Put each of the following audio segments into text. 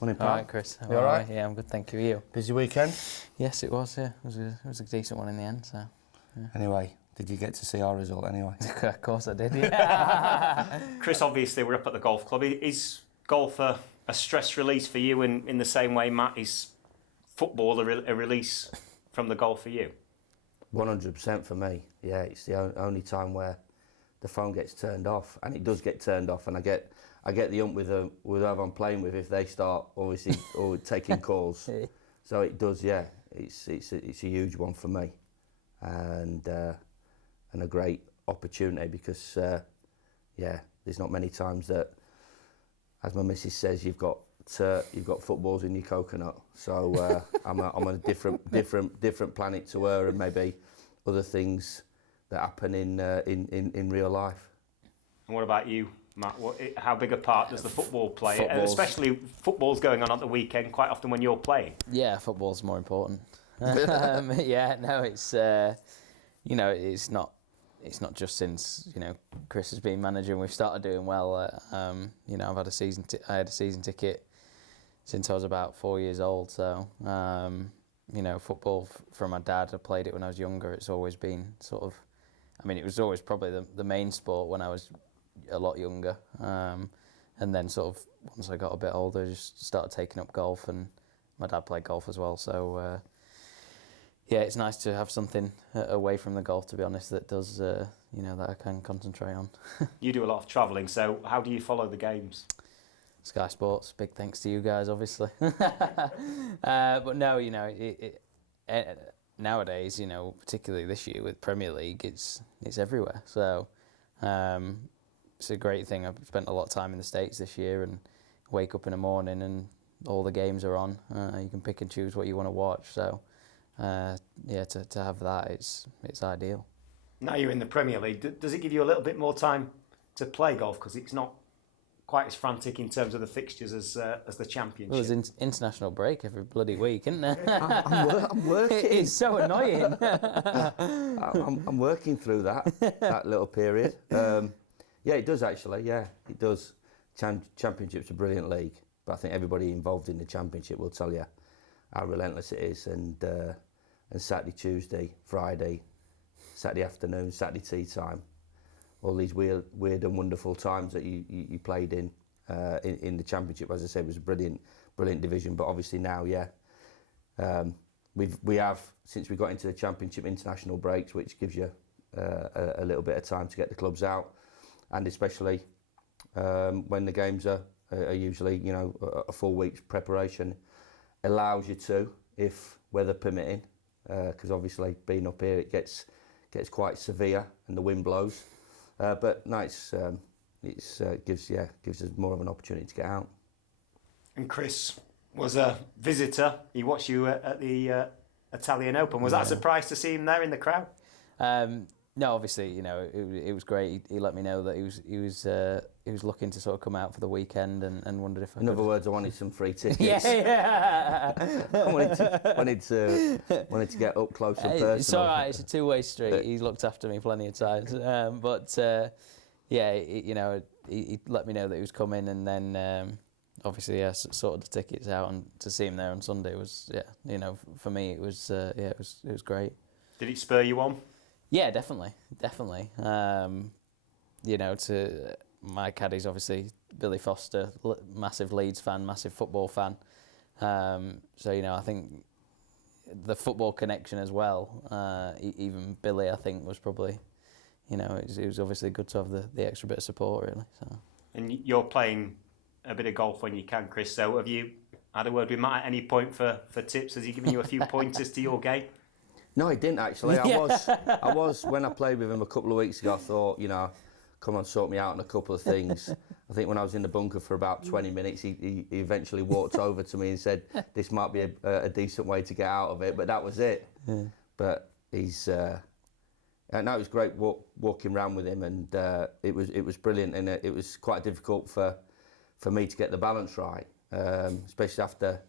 Morning, Pat. All right, Chris. You all right? Yeah, I'm good, thank you. You? Busy weekend? Yes, it was. Yeah, it was a decent one in the end. So. Yeah. Anyway, did you get to see our result anyway? Of course I did. Yeah. Chris, obviously we're up at the golf club. Is golf a stress release for you in the same way, Matt, is football a release from the golf for you? 100% for me. Yeah, it's the only time where the phone gets turned off, and it does get turned off, and I get the ump with whoever I'm playing with if they start obviously or taking calls. So it does, yeah. It's a huge one for me, and a great opportunity because there's not many times that, as my missus says, you've got footballs in your coconut. So I'm on a different planet to her, and maybe other things that happen in real life. And what about you, Matt? How big a part does the football play? And especially football's going on at the weekend quite often when you're playing. Yeah, football's more important. It's it's not just since Chris has been manager and we've started doing well. I've had a season ticket since I was about 4 years old. So football from my dad. I played it when I was younger. It's always been it was always probably the main sport when I was a lot younger, and then sort of once I got a bit older, just started taking up golf, and my dad played golf as well. So it's nice to have something away from the golf, to be honest, that does that I can concentrate on. You do a lot of travelling, so how do you follow the games? Sky Sports, big thanks to you guys, obviously. But no, nowadays, particularly this year with Premier League, it's everywhere. So it's a great thing. I've spent a lot of time in the States this year, and wake up in the morning and all the games are on. You can pick and choose what you want to watch. So to have that, it's ideal. Now you're in the Premier League. Does it give you a little bit more time to play golf because it's not quite as frantic in terms of the fixtures as the Championship? Well, there's international break every bloody week, isn't there? I'm working. It's so annoying. I'm working through that little period. It does actually. Yeah, it does. Championship's a brilliant league, but I think everybody involved in the Championship will tell you how relentless it is. And Saturday, Tuesday, Friday, Saturday afternoon, Saturday tea time, all these weird and wonderful times that you played in the Championship. As I said, it was a brilliant division. But obviously now, we have since we got into the Championship international breaks, which gives you a little bit of time to get the clubs out, and especially when the games are usually a full week's preparation allows you to, if weather permitting, because obviously being up here it gets quite severe and the wind blows. But no, it gives us more of an opportunity to get out. And Chris was a visitor. He watched you at the Italian Open. Was that a surprise to see him there in the crowd? No, obviously, it was great. He let me know that he was looking to sort of come out for the weekend and wondered if I In other words, I wanted some free tickets. Yeah. I wanted to get up close and personal. It's all right. It's a two-way street. He's looked after me plenty of times. He let me know that he was coming, and then obviously, sorted the tickets out, and to see him there on Sunday was, for me it was great. Did it spur you on? Yeah, definitely. To my caddies, obviously Billy Foster, massive Leeds fan, massive football fan. I think the football connection as well. Even Billy, I think, was probably, it was obviously good to have the extra bit of support, really. So. And you're playing a bit of golf when you can, Chris. So have you had a word with Matt at any point for tips? Has he given you a few pointers to your game? No, he didn't actually. I was when I played with him a couple of weeks ago. I thought, come on, sort me out on a couple of things. I think when I was in the bunker for about 20 minutes, he eventually walked over to me and said, "This might be a decent way to get out of it." But that was it. Yeah. But he's, and that was great walking around with him, and it was brilliant, and it was quite difficult for me to get the balance right, especially after.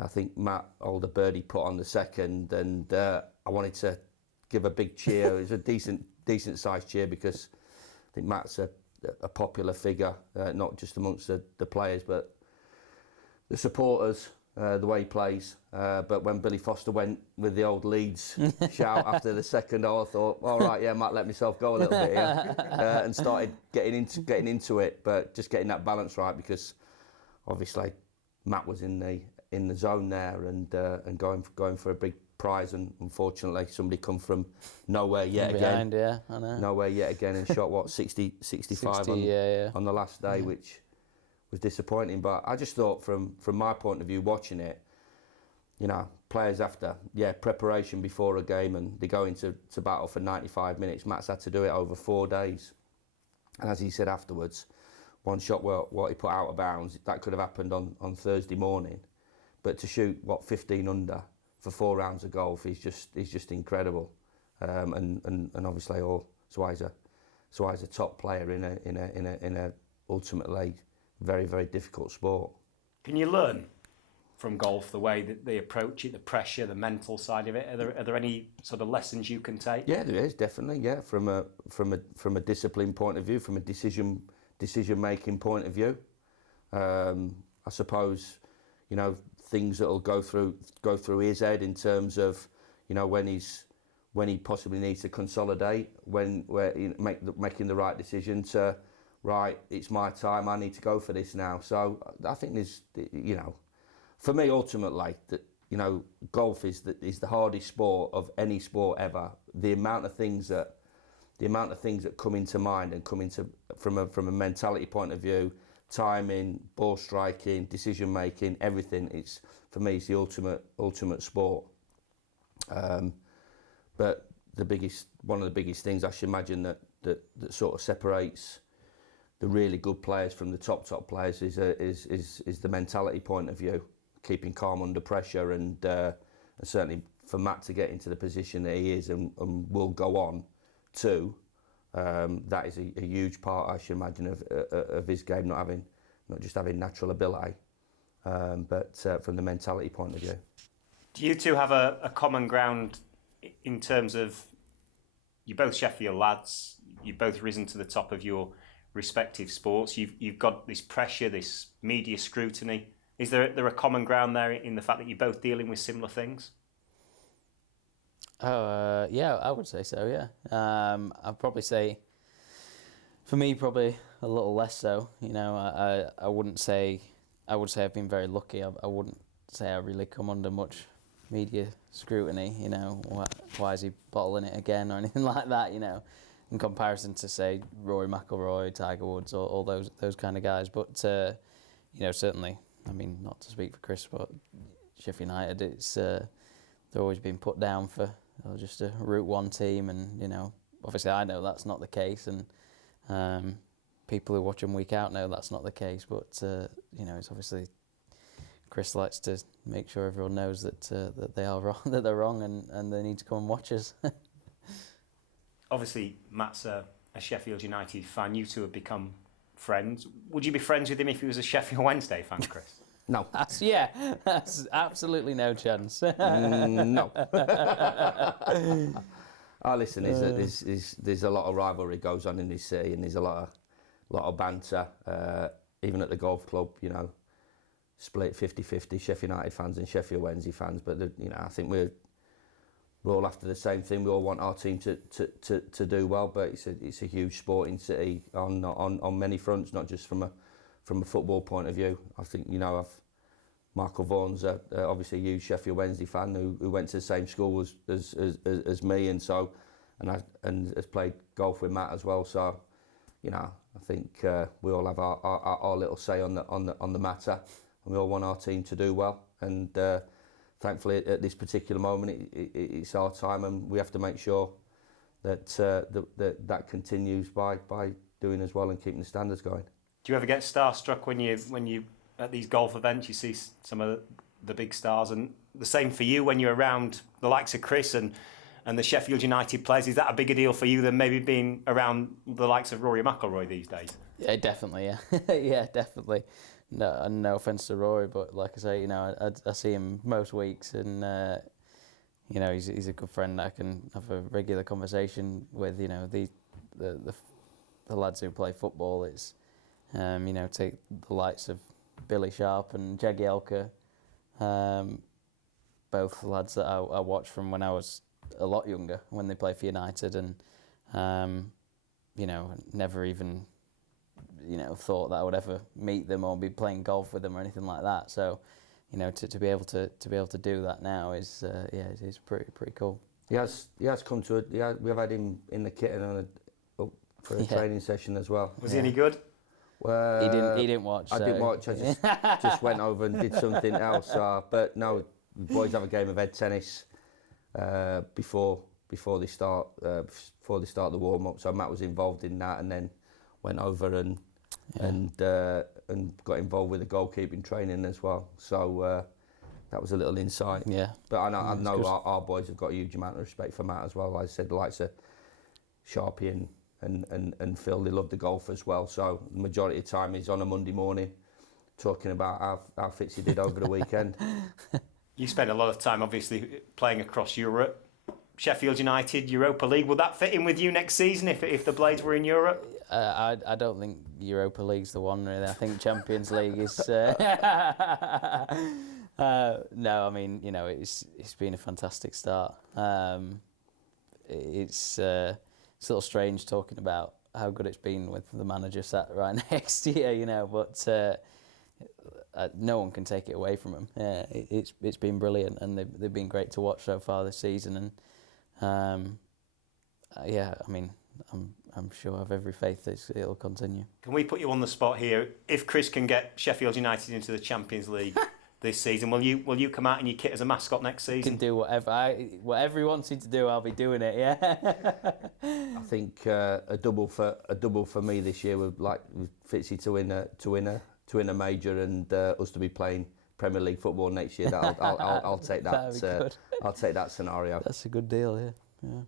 I think Matt Older birdie put on the second, and I wanted to give a big cheer. It was a decent sized cheer because I think Matt's a popular figure, not just amongst the players, but the supporters, the way he plays. But when Billy Foster went with the old Leeds shout after the second goal, I thought, all right, yeah, I might let myself go a little bit here, and started getting into it, but just getting that balance right, because obviously Matt was in the zone there and going for a big prize, and unfortunately somebody come from nowhere yet Behind, again. yeah, I know. Nowhere yet again, and shot what 65 60, on the last day, which was disappointing. But I just thought from my point of view, watching it, players after preparation before a game, and they go into battle for 95 minutes. Matt's had to do it over 4 days, and as he said afterwards, one shot what he put out of bounds, that could have happened on Thursday morning, but to shoot 15 under for 4 rounds of golf is just incredible, and obviously so he's a top player in a ultimately very, very difficult sport. Can you learn from golf the way that they approach it, the pressure, the mental side of it? Are there any sort of lessons you can take? Yeah, there is definitely. Yeah, from a discipline point of view, from a decision making point of view. I suppose things that'll go through his head in terms of when he possibly needs to consolidate, making the right decision to, right, it's my time, I need to go for this now. So I think there's, for me ultimately, that golf is the hardest sport of any sport ever. The amount of things that come into mind and come into from a mentality point of view, timing, ball striking, decision making, everything. For me, it's the ultimate sport. But one of the biggest things I should imagine that sort of separates the really good players from the top players is the mentality point of view, keeping calm under pressure, and certainly for Matt to get into the position that he is and will go on to. That is a huge part, I should imagine, of his game, not just having natural ability, but from the mentality point of view. Do you two have a common ground in terms of, you're both Sheffield lads, you've both risen to the top of your respective sports, you've got this pressure, this media scrutiny. Is there a common ground there in the fact that you're both dealing with similar things? Yeah, I would say so, yeah. I'd probably say, for me, probably a little less so. I wouldn't say, I would say I've been very lucky. I wouldn't say I really come under much media scrutiny, why is he bottling it again or anything like that, in comparison to, say, Rory McIlroy, Tiger Woods, all those kind of guys. But, certainly, I mean, not to speak for Chris, but Sheffield United, they've always been put down for just a Route 1 team, and obviously I know that's not the case, and people who watch them week out know that's not the case. But it's obviously Chris likes to make sure everyone knows that they are wrong, that they're wrong, and they need to come and watch us. Obviously, Matt's a Sheffield United fan. You two have become friends. Would you be friends with him if he was a Sheffield Wednesday fan, Chris? No. That's absolutely no chance. No. Listen, there's a lot of rivalry goes on in this city, and there's a lot of banter. Even at the golf club, split 50-50 Sheffield United fans and Sheffield Wednesday fans. But I think we're all after the same thing. We all want our team to do well, but it's a huge sporting city on many fronts, not just from a football point of view. I think Michael Vaughan's obviously a huge Sheffield Wednesday fan who went to the same school as me, and has played golf with Matt as well. So I think we all have our little say on the matter, and we all want our team to do well. And thankfully, at this particular moment, it's our time, and we have to make sure that that continues by doing as well and keeping the standards going. Do you ever get starstruck when you at these golf events, you see some of the big stars, and the same for you when you're around the likes of Chris and the Sheffield United players? Is that a bigger deal for you than maybe being around the likes of Rory McIlroy these days? Yeah, definitely. Yeah, yeah, definitely. No offence to Rory, but like I say, I see him most weeks, and he's a good friend that I can have a regular conversation with. The lads who play football, it's take the likes of Billy Sharp and Jagielka, both lads that I watched from when I was a lot younger, when they played for United, and you know, never even, you know, thought that I would ever meet them or be playing golf with them or anything like that. So, you know, to be able to do that now is is pretty cool. He has come to we've had him in the kit and for a training session as well. Was he any good? Well, he didn't watch. I didn't watch. I just went over and did something else. But no, the boys have a game of head tennis before they start the warm up. So Matt was involved in that, and then went over and got involved with the goalkeeping training as well. So that was a little insight. Yeah. But I know our boys have got a huge amount of respect for Matt as well. Like I said, the likes of Sharpie and Phil, they love the golf as well. So the majority of the time he's on a Monday morning talking about how Fitzy did over the weekend. You spent a lot of time, obviously, playing across Europe. Sheffield United, Europa League. Would that fit in with you next season if the Blades were in Europe? I don't think Europa League's the one, really. I think Champions League is... no, I mean, you know, it's been a fantastic start. It's a little strange talking about how good it's been with the manager sat right next to you, you know, but no one can take it away from him. It's been brilliant, and they've been great to watch so far this season, and I mean, I'm sure I have every faith that it'll continue. Can we put you on the spot here? If Chris can get Sheffield United into the Champions League this season, will you come out in your kit as a mascot next season? Can do whatever he wants me to do. I'll be doing it. Yeah. I think a double for me this year with Fitzy to win a major and us to be playing Premier League football next year. I'll take that. I'll take that scenario. That's a good deal. Yeah.